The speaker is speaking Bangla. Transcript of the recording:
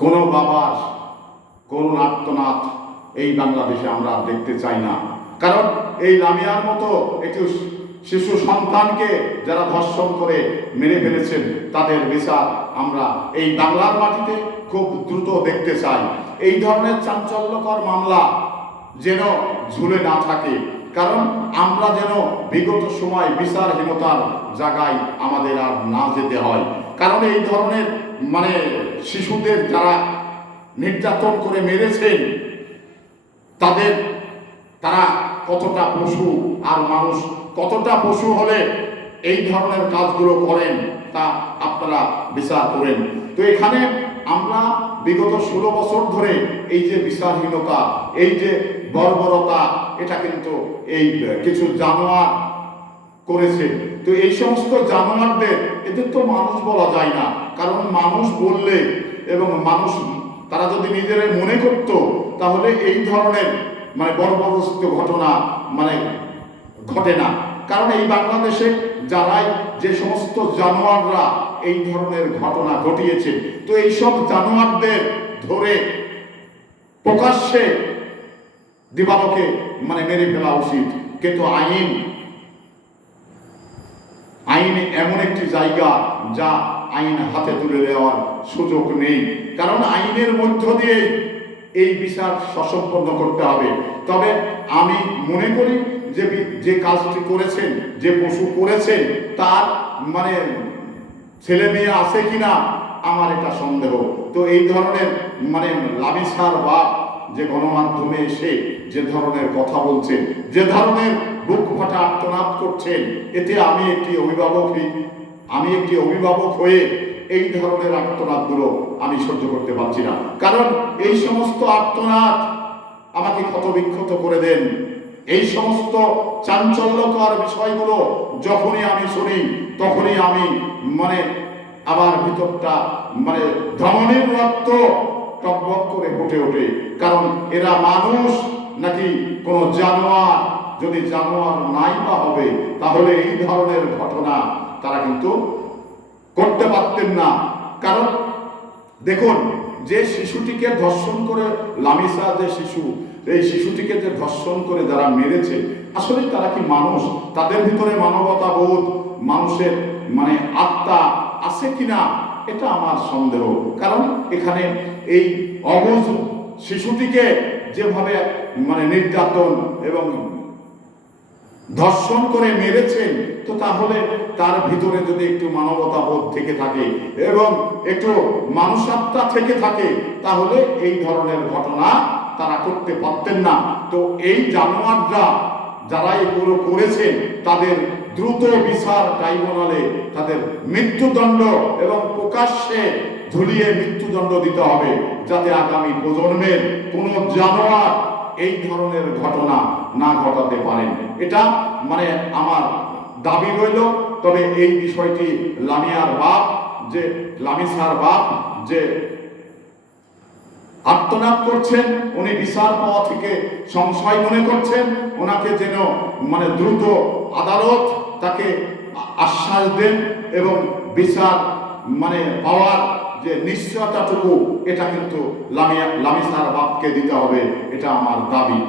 কোনো বাবার করুণ আর্তনাদ এই বাংলাদেশে আমরা দেখতে চাই না। কারণ এই লামিয়ার মতো একটি শিশু সন্তানকে যারা ধর্ষণ করে মেরে ফেলেছেন তাদের বিচার আমরা এই বাংলার মাটিতে খুব দ্রুত দেখতে চাই। এই ধরনের চাঞ্চল্যকর মামলা যেন ঝুলে না থাকে, কারণ আমরা যেন বিগত সময় বিচারহীনতার জায়গায় আমাদের আর না যেতে হয়। কারণ এই ধরনের শিশুদের যারা নির্যাতন করে মেরেছেন তারা কতটা পশু, আর মানুষ কতটা পশু হলে এই ধরনের কাজগুলো করেন তা আপনারা বিচার করেন। তো এখানে আমরা বিগত 16 বছর ধরে এই যে বিচারহীনতা, এই যে বর্বরতা, এটা কিন্তু এই কিছু জানোয়ার করেছে। তো এই সমস্ত জানোয়ারদের, এদের তো মানুষ বলা যায় না, কারণ মানুষ বললে এবং মানুষ তারা যদি নিজেরাই মনে করত তাহলে এই ধরনের বর্বরোচিত ঘটনা ঘটে না। কারণ এই বাংলাদেশে যারাই যে সমস্ত জানোয়াররা এই ধরনের ঘটনা ঘটিয়েছে, তো এইসব জানোয়ারদের ধরে প্রকাশ্যে দিবালোকে মেরে ফেলা উচিত। কিন্তু আইন এমন একটি জায়গা যা আইন হাতে তুলে দেওয়ার সুযোগ নেই, কারণ আইনের মধ্য দিয়ে এই বিচার সুসম্পন্ন করতে হবে। তবে আমি মনে করি যে কাজটি করেছেন, যে পশু করেছেন, তার ছেলে মেয়ে আছে কিনা আমার এটা সন্দেহ। তো এই ধরনের লামিসার বাপ যে গণমাধ্যমে এসে যে ধরনের কথা বলছেন, যে ধরনের বুক ফাটা আর্তনাদ করছেন, এতে আমি একটি অভিভাবক হয়ে এই ধরনের আর্তনাদগুলো আমি সহ্য করতে পারছি না। কারণ এই সমস্ত আর্তনাদ আমাকে ক্ষতবিক্ষত করে দেন। এই সমস্ত চাঞ্চল্যকর বিষয়গুলো যখনই আমি শুনি, তখনই আমি আমার ভিতরটা ধমনীর রক্ত টকবক করে ফুটে ওঠে। কারণ এরা মানুষ নাকি কোনো জানোয়ার? যদি জানোয়ার নাই বা হবে, তাহলে এই ধরনের ঘটনা তারা কিন্তু করতে পারতেন না। কারণ দেখুন, যে শিশুটিকে ধর্ষণ করে, লামিসা যে শিশু, এই শিশুটিকে যে ধর্ষণ করে যারা মেরেছে, আসলে তারা কি মানুষ? তাদের ভিতরে মানবতা বোধ, মানুষের আত্মা আছে কিনা, এটা আমার সন্দেহ। কারণ এখানে এই অবুঝ শিশুটিকে যেভাবে নির্যাতন এবং ধর্ষণ করে মেরেছেন, তো তাহলে তার ভিতরে যদি একটু মানবতা বোধ থেকে থাকে এবং একটু মানুষাত্মা থেকে থাকে, তাহলে এই ধরনের ঘটনা তারা করতে পারতেন না। তো এই জানোয়াররা যারা এগুলো করেছেন, তাদের দ্রুত বিচার ট্রাইব্যুনালে তাদের মৃত্যুদণ্ড এবং প্রকাশ্যে ঝুলিয়ে মৃত্যুদণ্ড দিতে হবে, যাতে আগামী প্রজন্মের কোনো জানোয়ার এই ধরনের ঘটনা না ঘটাতে পারেন। এটা আমার দাবি রইল। তবে এই বিষয়টি লামিসার বাপ যে আত্মনাদ করছেন, উনি বিচার পাওয়া থেকে সংশয় মনে করছেন, ওনাকে যেন দ্রুত আদালত তাকে আশ্বাস দেন এবং বিচার পাওয়ার যে নিশ্চয়তাটুকু, এটা কিন্তু লামিসার বাপকে দিতে হবে, এটা আমার দাবি।